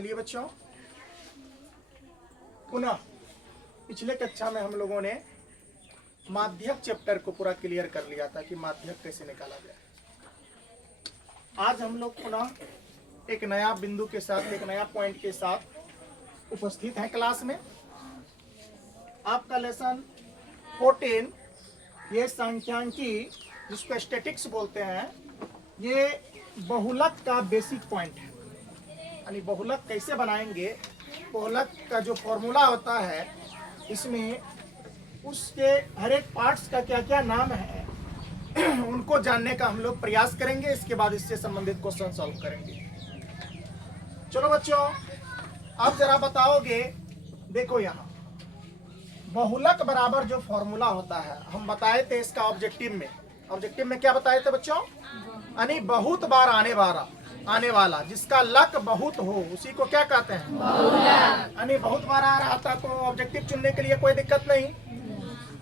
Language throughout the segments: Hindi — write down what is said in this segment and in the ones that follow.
चलिए बच्चों, पुनः पिछले कक्षा में हम लोगों ने माध्यक चैप्टर को पूरा क्लियर कर लिया था कि माध्यक कैसे निकाला जाए। आज हम लोग पुनः एक नया बिंदु के साथ, एक नया पॉइंट के साथ उपस्थित हैं क्लास में। आपका लेसन 14, ये सांख्यिकी जिसको स्टैटिक्स बोलते हैं, ये बहुलक का बेसिक पॉइंट है। यानी बहुलक कैसे बनाएंगे, बहुलक का जो फॉर्मूला होता है, इसमें उसके हर एक पार्ट्स का क्या क्या नाम है उनको जानने का हम लोग प्रयास करेंगे। इसके बाद इससे संबंधित क्वेश्चन सॉल्व करेंगे। चलो बच्चों, आप जरा बताओगे, देखो यहाँ बहुलक बराबर जो फॉर्मूला होता है, हम बताए थे इसका ऑब्जेक्टिव में। ऑब्जेक्टिव में क्या बताए थे बच्चों? यानी बहुत बार आने वाला जिसका लक बहुत हो, उसी को क्या कहते हैं? बहुलक। यानी बहुत बार आ रहा था तो ऑब्जेक्टिव चुनने के लिए कोई दिक्कत नहीं।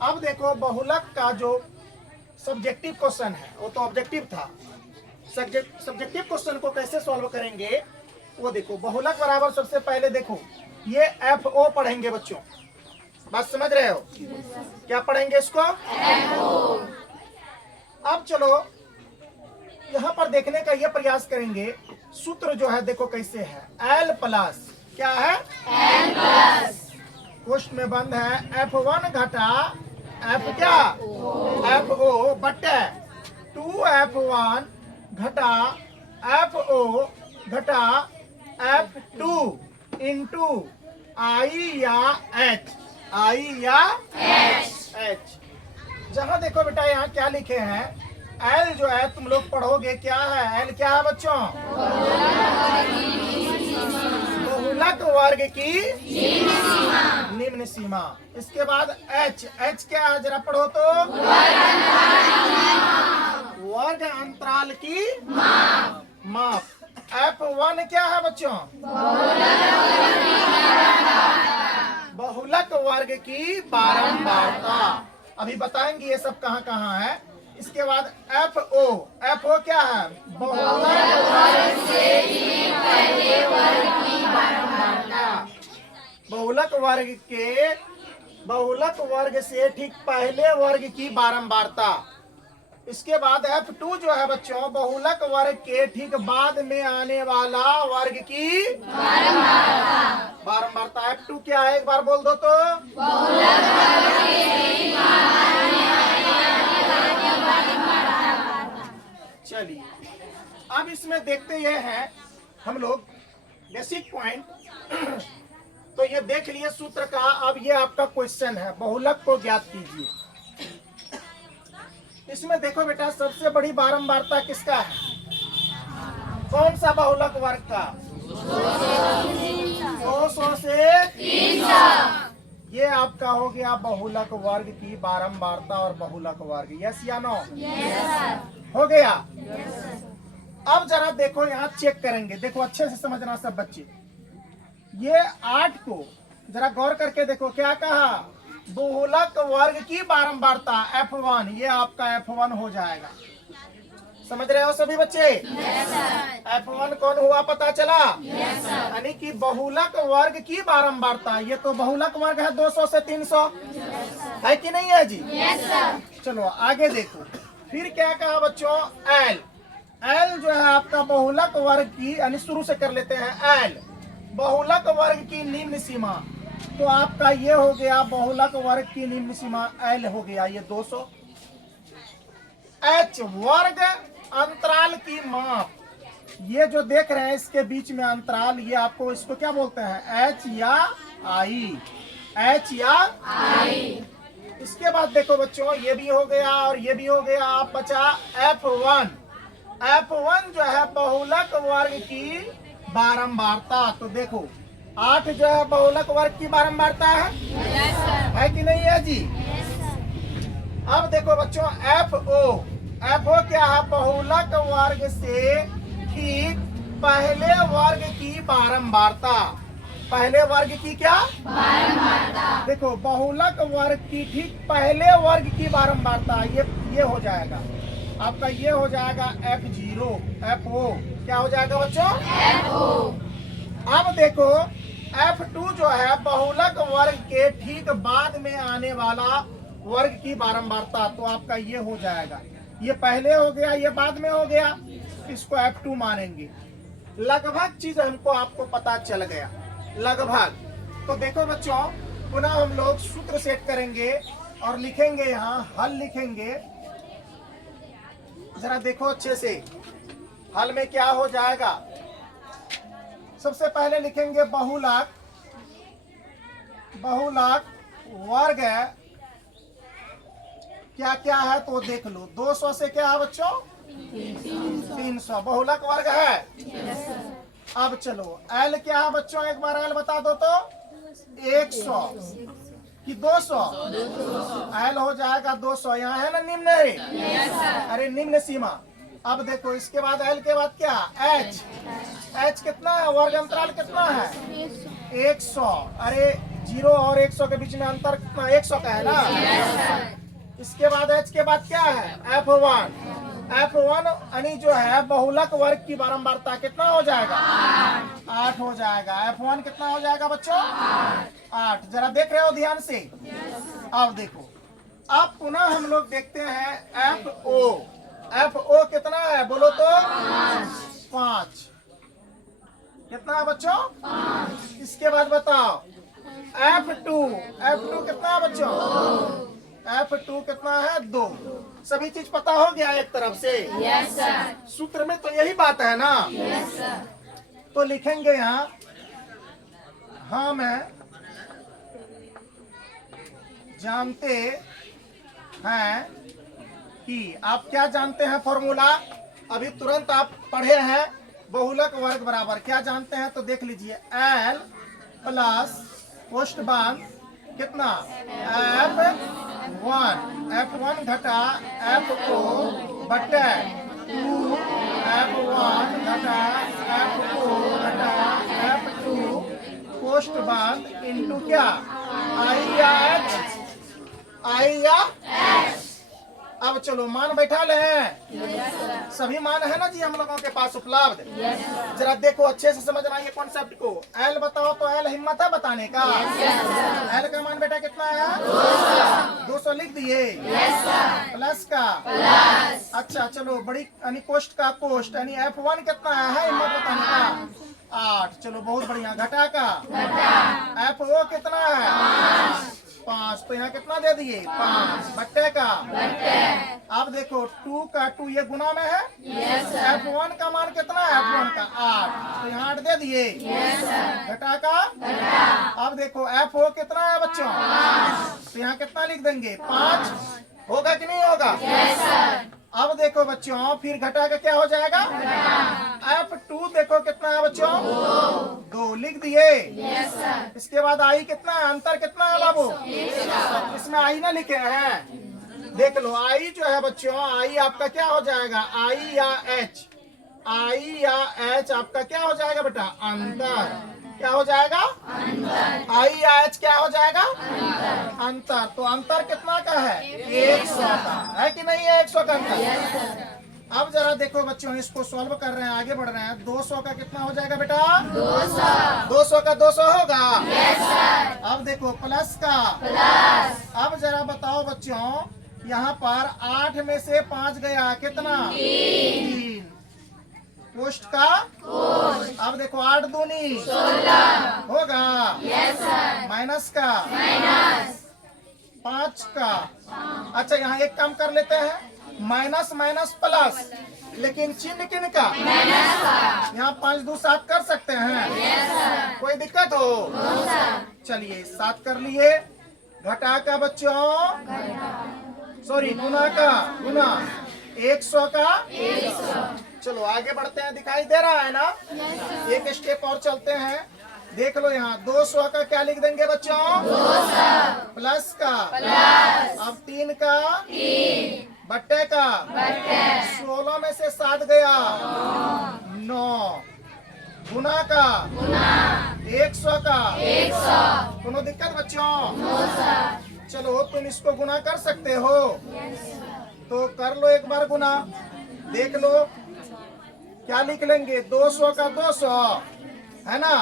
अब देखो बहुलक का जो सब्जेक्टिव क्वेश्चन है वो तो ऑब्जेक्टिव था। सब्जेक्टिव क्वेश्चन को कैसे सॉल्व करेंगे वो देखो। बहुलक बराबर सबसे पहले देखो ये FO पढ़ेंगे बच्चों, बात समझ रहे हो? क्या पढ़ेंगे इसको? FO। अब चलो यहाँ पर देखने का ये प्रयास करेंगे, सूत्र जो है देखो कैसे है। L प्लस क्या है? L प्लस कोष्ठ में बंद है F1 घटा F क्या? FO बटे 2F1 घटा FO घटा F2 इंटू I या H। I या H। जहाँ देखो बेटा यहाँ क्या लिखे हैं, L जो है तुम लोग पढ़ोगे क्या है? L क्या है बच्चों? बहुलक वर्ग की निम्न सीमा। इसके बाद H क्या है जरा पढ़ो तो? वर्ग अंतराल की माप। F1 क्या है बच्चों? बहुलक वर्ग की बारंबारता। अभी बताएंगे ये सब कहाँ कहाँ है। इसके बाद FO क्या है? बहुलक वर्ग से ठीक पहले वर्ग की बारंबारता। बहुलक वर्ग से ठीक पहले वर्ग की बारंबारता। इसके बाद F2 जो है बच्चों, बहुलक वर्ग के ठीक बाद में आने वाला वर्ग की बारंबारता। F2 क्या है एक बार बोल दो तो? बहुलक वर्ग के बाद में आने वाले वर्ग की बारंबारता। चलिए अब इसमें देखते ये हैं हम लोग बेसिक पॉइंट। तो ये देख लिए सूत्र का। अब ये आपका क्वेश्चन है, बहुलक को ज्ञात कीजिए। इसमें देखो बेटा सबसे बड़ी बारंबारता किसका है? कौन सा बहुलक वर्ग का? 200 से 300। ये आपका हो गया बहुलक वर्ग की बारंबारता और बहुलक वर्ग। यस या नो? यस हो गया। अब जरा देखो यहाँ चेक करेंगे, देखो अच्छे से समझना सब बच्चे। ये 8 को जरा गौर करके देखो, क्या कहा? बहुलक वर्ग की बारंबारता F1, ये आपका F1 हो जाएगा। समझ रहे हो सभी बच्चे? yes, F1 कौन हुआ पता चला? यानी कि बहुलक वर्ग की बारंबारता। ये तो बहुलक वर्ग है 200 से 300 है कि नहीं है जी? yes, चलो आगे देखो फिर क्या कहा बच्चों? L जो है आपका बहुलक वर्ग की, यानी शुरू से कर लेते हैं। L बहुलक वर्ग की निम्न सीमा, तो आपका ये हो गया बहुलक वर्ग की निम्न सीमा L हो गया ये 200। H वर्ग अंतराल की माप, ये जो देख रहे हैं इसके बीच में अंतराल, ये आपको इसको क्या बोलते हैं? H या I। H या I। इसके बाद देखो बच्चों ये भी हो गया और ये भी हो गया। आप बचा F1। F1 जो है बहुलक वर्ग की बारंबारता। तो देखो 8 जो है बहुलक वर्ग की बारंबारता है, है कि नहीं है जी? अब देखो बच्चों FO क्या है? बहुलक वर्ग से ठीक पहले वर्ग की बारंबारता। पहले वर्ग की क्या बारंबारता? देखो बहुलक वर्ग की ठीक पहले वर्ग की बारंबारता, ये हो जाएगा आपका, ये हो जाएगा F0। FO क्या हो जाएगा बच्चों? FO। अब देखो F2 जो है बहुलक वर्ग के ठीक बाद में आने वाला वर्ग की बारंबारता, तो आपका ये हो जाएगा, ये पहले हो गया, ये बाद में हो गया, इसको F2 मानेंगे। लगभग चीज हमको आपको पता चल गया, लगभग। तो देखो बच्चों, पुनः हम लोग सूत्र सेट करेंगे और लिखेंगे, यहाँ हल लिखेंगे। जरा देखो अच्छे से, हल में क्या हो जाएगा। सबसे पहले लिखेंगे बहुलक वर्ग क्या क्या है तो देख लो। 200 से क्या है बच्चों? 300 बहुलक वर्ग है। अब चलो एल क्या है बच्चों, एक बार एल बता दो तो। 100 कि 200? एल हो जाएगा 200। यहाँ है ना निम्न है, अरे निम्न सीमा। अब देखो इसके बाद एल के बाद क्या? एच कितना है? वर्ग अंतराल कितना है? 100। अरे 0 और 100 के बीच में अंतर कितना? 100 का है ना। इसके बाद एच के बाद क्या है? F1 यानी जो है बहुलक वर्ग की बारंबारता कितना हो जाएगा? 8 हो जाएगा। F1 कितना हो जाएगा बच्चों? 8। जरा देख रहे हो ध्यान से? अब देखो, अब पुनः हम लोग देखते हैं FO कितना है बोलो तो? 5। कितना है बच्चों? 5। इसके बाद बताओ F2 कितना है बच्चों? F2 कितना है? 2। सभी चीज पता हो गया एक तरफ से? Yes sir. सूत्र में तो यही बात है ना? Yes sir. तो लिखेंगे यहाँ, हाँ मैं जानते हैं कि, आप क्या जानते हैं फॉर्मूला? अभी तुरंत आप पढ़े हैं, बहुलक वर्ग बराबर क्या जानते हैं तो देख लीजिए। L प्लस पोस्ट बांध कितना? F1 घटा FO बटे 2 F1 घटा FO घटा F2 पोस्ट बांध इनटू क्या? आई या H। अब चलो मान बैठा ले हैं। सभी मान है ना जी हम लोगों के पास उपलब्ध? जरा देखो अच्छे से समझना ये कॉन्सेप्ट को। एल बताओ तो एल हिम्मत है बताने का? एल का मान बेटा कितना है? 200 लिख दिए। प्लस का? अच्छा चलो, बड़ी यानी कोष्ट का कोष्ट यानी F1 कितना है हिम्मत बताने का? 8। चलो बहुत बढ़िया। घटा का? FO कितना है? 5। तो यहाँ कितना दे दिए? 5 बट्टे का? अब देखो 2 का 2 ये गुना में है। F1 का मान कितना है? F1 का 8। तो यहाँ 8 दे दिए। घटा का? अब देखो FO कितना है बच्चों? तो यहाँ कितना लिख देंगे? 5। होगा कि नहीं होगा? अब देखो बच्चों, फिर घटा का क्या हो जाएगा? F2 देखो कितना है बच्चों? 2 लिख दिए। इसके बाद आई कितना है? अंतर कितना है बाबू? इसमें आई ना लिखे हैं, देख लो। आई जो है बच्चों, आई आपका क्या हो जाएगा? आई या H आपका क्या हो जाएगा बेटा? अंतर। क्या हो जाएगा? अंतर। आई या H क्या हो जाएगा? अंतर। तो अंतर कितना का है? 100 का है कि नहीं है? 100 का अंतर। अब जरा देखो बच्चों, इसको सॉल्व कर रहे हैं, आगे बढ़ रहे हैं। 200 का कितना हो जाएगा बेटा? 200 का 200 होगा। अब देखो प्लस का? अब जरा बताओ बच्चों, यहाँ पर 8 में से 5 गया, कितना? 3। कोष्ट का? अब देखो 8 दूनी 16 होगा। माइनस का? 5 का? अच्छा यहाँ एक काम कर लेते हैं, माइनस माइनस प्लस, लेकिन चिन्ह किन का? यहाँ 5 2 7 कर सकते हैं? कोई दिक्कत हो? चलिए 7 कर लिए। घटा का बच्चों? सॉरी गुना का? गुना 100 का? चलो आगे बढ़ते हैं, दिखाई दे रहा है ना? एक स्टेप और चलते हैं। देख लो यहाँ 200 का क्या लिख देंगे बच्चों? 200 प्लस का? अब 3 का? बट्टे का? 16 में से 7 गया, 9। गुना का? 100 का? कोनो दिक्कत बच्चों? चलो तुम इसको गुना कर सकते हो तो कर लो एक बार गुना। देख लो क्या लिख लेंगे? 200 का 200 है ना,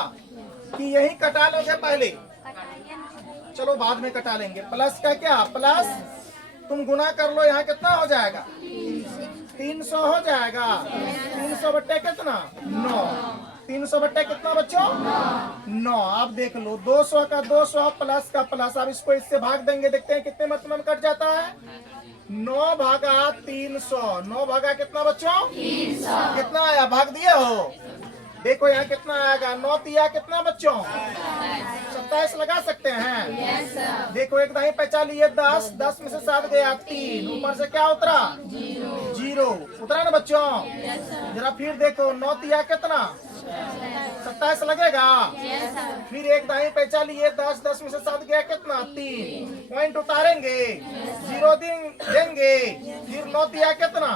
कि यही कटा लोगे पहले? चलो बाद में कटा लेंगे। प्लस का क्या, प्लस तुम गुना कर लो, यहाँ कितना हो जाएगा? 300 हो जाएगा। 300 बट्टे कितना? 9। 300 बट्टे कितना बच्चों? 9। आप देख लो, 200 का 200 प्लस का प्लस। अब इसको इससे भाग देंगे, देखते हैं कितने मतलब कट जाता है। 9 भागा 300। 9 भागा कितना बच्चों? 300। कितना आया, भाग दिए हो? देखो यहाँ कितना आएगा, 9 तिया कितना बच्चों? 27 लगा सकते हैं। yes, देखो एक दाई पैसा लिए 10, 10 में से 7 गया 3, ऊपर से क्या उतरा? 0 उतरा ना बच्चों? yes, जरा फिर देखो, 9 तिया कितना? 27 लगेगा। yes, फिर एक दाई पैसा लिए 10, 10 में से 7 गया कितना? 3, पॉइंट उतारेंगे, 0 देंगे, फिर 9 तिया कितना?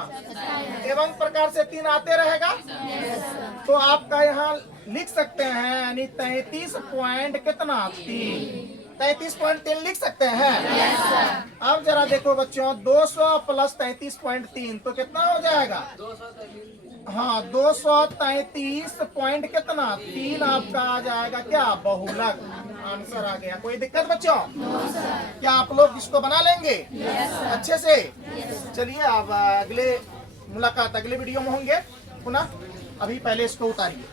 एवं प्रकार से 3 आते रहेगा। तो आपका यहाँ लिख सकते हैं, यानी 33 पॉइंट कितना? 3। 33.3 लिख सकते हैं। अब जरा देखो बच्चों, 200 प्लस 33.3 तो कितना हो जाएगा? हाँ, 233 पॉइंट कितना? 3 आपका आ जाएगा क्या? बहुलक। आंसर आ गया। कोई दिक्कत बच्चों? क्या आप लोग इसको बना लेंगे अच्छे से? चलिए अब अगले मुलाकात अगले वीडियो में होंगे पुनः। अभी पहले इसको उतारिए।